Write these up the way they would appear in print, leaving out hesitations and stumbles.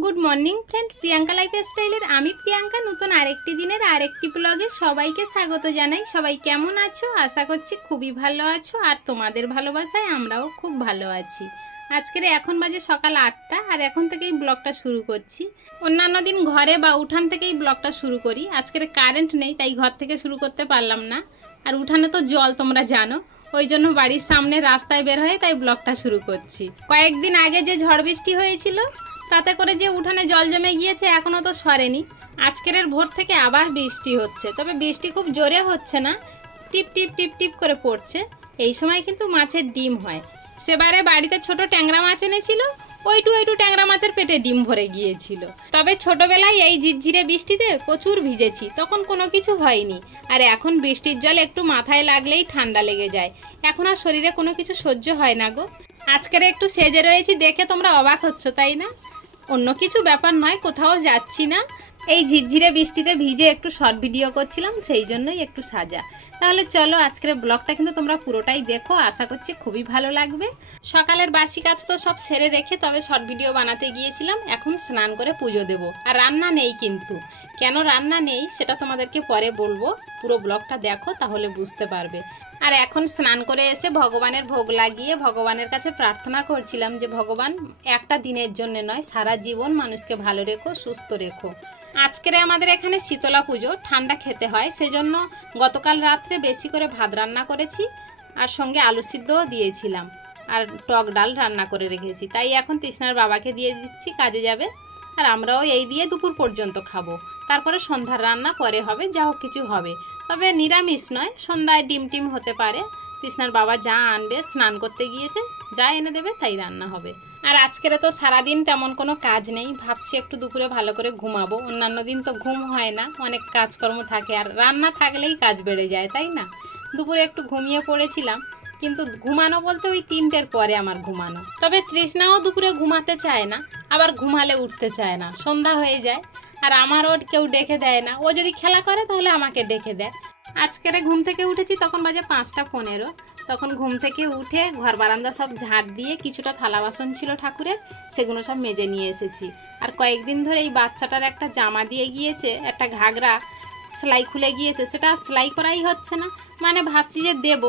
Good morning friend Priyanka लाइफस्टाइलेर आमी प्रियंका नतून आरेकटी दिनेर आरेकटी ब्लगे सबाइके स्वागत जानाई। सबाई केमन आछो? आशा करछि खूबই ভালো আছো আর তোমাদের ভালোবাসায় আমরাও খুব ভালো আছি। আজকের এখন বাজে সকাল 8টা আর এখন থেকেই ব্লগটা শুরু করছি। অন্যান্য দিন ঘরে বা উঠান থেকেই ব্লগটা শুরু করি। আজকের কারেন্ট নেই তাই ঘর থেকে শুরু করতে পারলাম না। আর উঠানে তো জল তোমরা জানো, ওই জন্য বাড়ির সামনে রাস্তায় বের হয়ে তাই ব্লগটা শুরু করছি। কয়েকদিন আগে যে ঝড় বৃষ্টি হয়েছিল তাতে করে যে উঠানে জল জমে গিয়েছে এখনো তো সরেনি। আজকের ভোর থেকে আবার বৃষ্টি হচ্ছে, তবে বৃষ্টি খুব জোরে হচ্ছে না, টিপ টিপ টিপ টিপ করে পড়ছে। এই সময় কিন্তু মাছের ডিম হয়। সেবারে বাড়িতে ছোট ট্যাংরা মাছ এনেছিল, ওইটু ট্যাংরা মাছের পেটে ডিম ভরে গিয়েছিল। তবে ছোটবেলায় এই ঝিরঝিরে বৃষ্টিতে প্রচুর ভিজেছি, তখন কোনো কিছু হয়নি। আর এখন বৃষ্টির জল একটু মাথায় লাগলেই ঠান্ডা লেগে যায়, এখন আর শরীরে কোনো কিছু সহ্য হয় না গো। আজকের একটু সেজে রয়েছি দেখে তোমরা অবাক হচ্ছ তাই না? অন্য কিছু ব্যাপার নয়, কোথাও যাচ্ছি না, এই ঝিরঝিরে বৃষ্টিতে ভিজে একটু শর্ট ভিডিও করছিলাম, সেই জন্যই একটু সাজা। তাহলে চলো আজকের ব্লগটা কিন্তু তোমরা পুরোটাই দেখো, আশা করছি খুবই ভালো লাগবে। সকালের বাসি কাজ তো সব সেরে রেখে তবে শর্ট ভিডিও বানাতে গিয়েছিলাম। এখন স্নান করে পুজো দেব, আর রান্না নেই কিন্তু। কেন রান্না নেই সেটা তোমাদেরকে পরে বলবো, পুরো ব্লগটা দেখো তাহলে বুঝতে পারবে। আর এখন স্নান করে এসে ভগবানের ভোগ লাগিয়ে ভগবানের কাছে প্রার্থনা করছিলাম যে ভগবান একটা দিনের জন্য নয়, সারা জীবন মানুষকে ভালো রেখো, সুস্থ রেখো। আজকের আমাদের এখানে শীতলা পুজো, ঠান্ডা খেতে হয়, সেজন্য গতকাল রাত্রে বেশি করে ভাত রান্না করেছি আর সঙ্গে আলু সিদ্ধও দিয়েছিলাম আর টক ডাল রান্না করে রেখেছি। তাই এখন তৃষ্ণার বাবাকে দিয়ে দিচ্ছি, কাজে যাবে, আর আমরাও এই দিয়ে দুপুর পর্যন্ত খাবো। তারপরে সন্ধ্যার রান্না পরে হবে, যা হোক কিছু হবে, তবে নিরামিষ নয়। সন্ধ্যায় ডিম টিম হতে পারে, তৃষ্ণার বাবা যা আনবে, স্নান করতে গিয়েছে, যা এনে দেবে তাই রান্না হবে। আর আজকের তো সারাদিন তেমন কোনো কাজ নেই, ভাবছি একটু দুপুরে ভালো করে ঘুমাবো। অন্যান্য দিন তো ঘুম হয় না, অনেক কাজকর্ম থাকে, আর রান্না থাকলেই কাজ বেড়ে যায় তাই না? দুপুরে একটু ঘুমিয়ে পড়েছিলাম, কিন্তু ঘুমানো বলতে ওই 3টের পরে আমার ঘুমানো। তবে তৃষ্ণাও দুপুরে ঘুমাতে চায় না, আবার ঘুমালে উঠতে চায় না, সন্ধ্যা হয়ে যায়। আর আমারও কেউ ডেকে দেয় না, ও যদি খেলা করে তাহলে আমাকে ডেকে দেয়। আজকের ঘুম থেকে উঠেছি তখন বাজে 5টা 15, তখন ঘুম থেকে উঠে ঘর বারান্দা সব ঝাঁট দিয়ে কিছুটা থালা বাসন ছিল ঠাকুরের, সেগুলো সব মেজে নিয়ে এসেছি। আর কয়েকদিন ধরে এই বাচ্চাটার একটা জামা দিয়ে গিয়েছে, একটা ঘাগরা সেলাই খুলে গিয়েছে, সেটা সেলাই করাই হচ্ছে না। মানে ভাবছি যে দেব,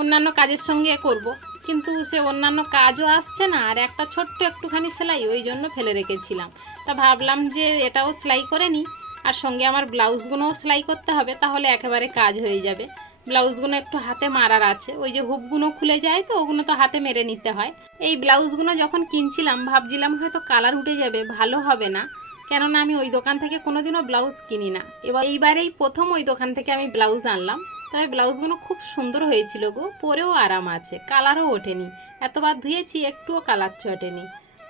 অন্যান্য কাজের সঙ্গে করব, কিন্তু সে অন্যান্য কাজও আসছে না, আর একটা ছোট্ট একটুখানি সেলাই ওই জন্য ফেলে রেখেছিলাম। তা ভাবলাম যে এটাও সেলাই করে নিই, আর সঙ্গে আমার ব্লাউজগুলোও সেলাই করতে হবে, তাহলে একেবারে কাজ হয়ে যাবে। ব্লাউজগুলো একটু হাতে মারার আছে, ওই যে হুপগুলো খুলে যায় তো ওগুলো তো হাতে মেরে নিতে হয়। এই ব্লাউজগুলো যখন কিনছিলাম ভাবছিলাম হয়তো কালার উঠে যাবে, ভালো হবে না, কেননা আমি ওই দোকান থেকে কোনোদিনও ব্লাউজ কিনি না। এইবারেই প্রথম ওই দোকান থেকে আমি ব্লাউজ আনলাম, তবে ব্লাউজগুলো খুব সুন্দর হয়েছিল গো, পরেও আরাম আছে, কালারও ওঠেনি, এতবার ধুয়েছি একটুও কালার চটেনি।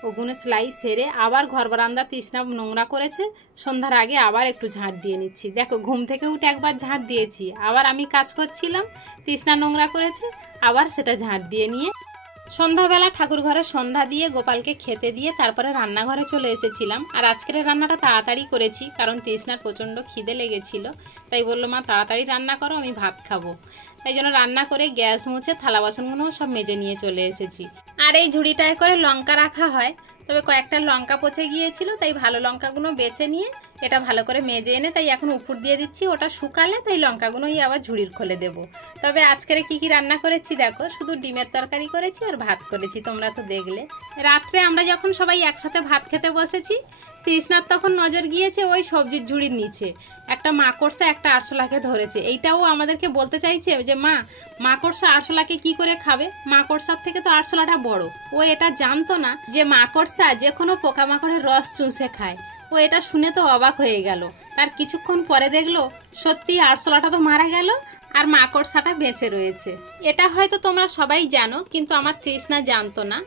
ওগুলো সেলাই সেরে আবার ঘর বারান্দা তৃষ্ণা নোংরা করেছে, সন্ধ্যার আগে আবার একটু ঝাঁট দিয়ে নিচ্ছি। দেখো ঘুম থেকে উঠে একবার ঝাঁট দিয়েছি, আবার আমি কাজ করছিলাম, তৃষ্ণা নোংরা করেছে, আবার সেটা ঝাঁট দিয়ে নিয়ে সন্ধ্যাবেলা ঠাকুর ঘরে সন্ধ্যা দিয়ে গোপালকে খেতে দিয়ে তারপরে রান্নাঘরে চলে এসেছিলাম। আর আজকের রান্নাটা তাড়াতাড়ি করেছি, কারণ তৃষ্ণার প্রচণ্ড খিদে লেগেছিল, তাই বললো মা তাড়াতাড়ি রান্না করো, আমি ভাত খাবো। তাই জন্য রান্না করে গ্যাস মুছে থালা বাসনগুলোও সব মেজে নিয়ে চলে এসেছি। আর এই ঝুড়িটায় করে লঙ্কা রাখা হয়, তবে কয়েকটা লঙ্কা পচে গিয়েছিল, তাই ভালো লঙ্কাগুলো বেছে নিয়ে এটা ভালো করে মেজে এনে তাই এখন উপর দিয়ে দিচ্ছি, ওটা শুকালে তাই লঙ্কাগুলোই আবার ঝুড়ির খোলে দেবো। তবে আজকের কি রান্না করেছি দেখো, শুধু ডিমের তরকারি করেছি আর ভাত করেছি, তোমরা তো দেখলে। রাত্রে আমরা যখন সবাই একসাথে ভাত খেতে বসেছি, তৃষ্ণার তখন নজর গিয়েছে ওই সবজির ঝুড়ির নিচে, একটা মাকড়সা একটা আরশোলাকে ধরেছে। এইটাও আমাদেরকে বলতে চাইছে যে মা, মাকড়সা আরশোলাকে কি করে খাবে, মাকড়সার থেকে তো আরশোলাটা বড়। ও এটা জানতো না যে মাকড়সা যে কোনো পোকামাকড়ের রস চুষে খায়। ও এটা শুনে তো অবাক হয়ে গেল, তার কিছুক্ষণ পরে দেখলো সত্যি আরশোলাটা তো মারা গেল আর মাকড়সাটা বেঁচে রয়েছে। এটা হয়তো তোমরা সবাই জানো, কিন্তু আমার তৃষ্ণা জানতো না।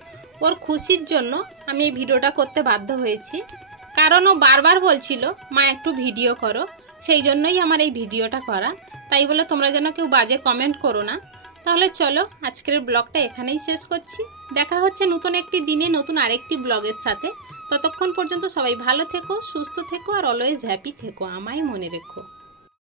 ওর খুশির জন্য আমি এই ভিডিওটা করতে বাধ্য হয়েছি, কারণ ও বারবার বলছিল মা একটু ভিডিও করো, সেই জন্যই আমার এই ভিডিওটা করা। তাই বলে তোমরা যেন কেউ বাজে কমেন্ট করো না। তাহলে চলো আজকের ব্লগটা এখানেই শেষ করছি, দেখা হচ্ছে নতুন একটি দিনে নতুন আরেকটি ব্লগের সাথে। ততক্ষণ পর্যন্ত সবাই ভালো থেকো, সুস্থ থেকো, আর অলওয়েজ হ্যাপি থেকো, আমায় মনে রেখো।